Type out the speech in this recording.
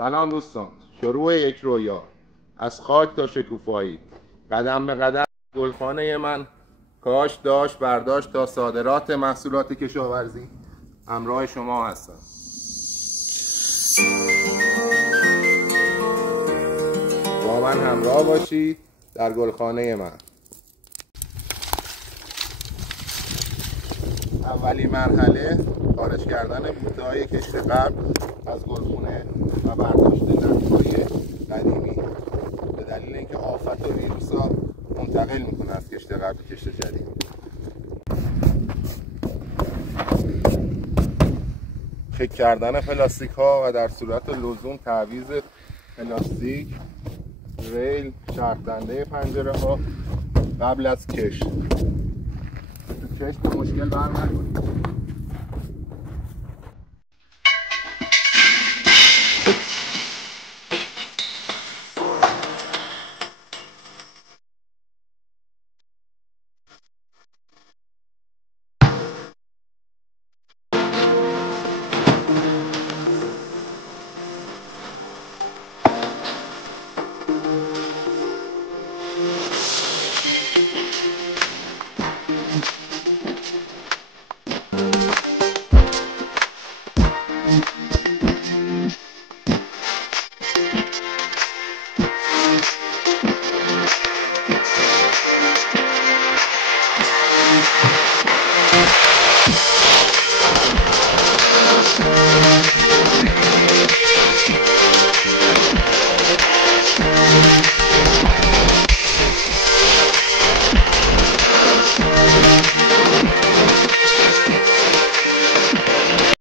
سلام دوستان، شروع یک رویا از خاک تا شکوفایی، قدم به قدم گلخانه من کاش داشت برداشت تا صادرات محصولات کشاورزی همراه شما هستم. با من همراه باشید در گلخانه من. اولین مرحله خارج کردن بوته‌های کشت قبل از گلخونه و برداشت نقش‌های قدیمی به دلیل اینکه آفت و ویروس‌ها منتقل میکنه از کشت قبل به کشت جدید. چک کردن پلاستیک ها و در صورت لزوم تعویض پلاستیک، ریل، چرخ‌دنده پنجره ها قبل از کشت. تو کشت مشکل برنکنید.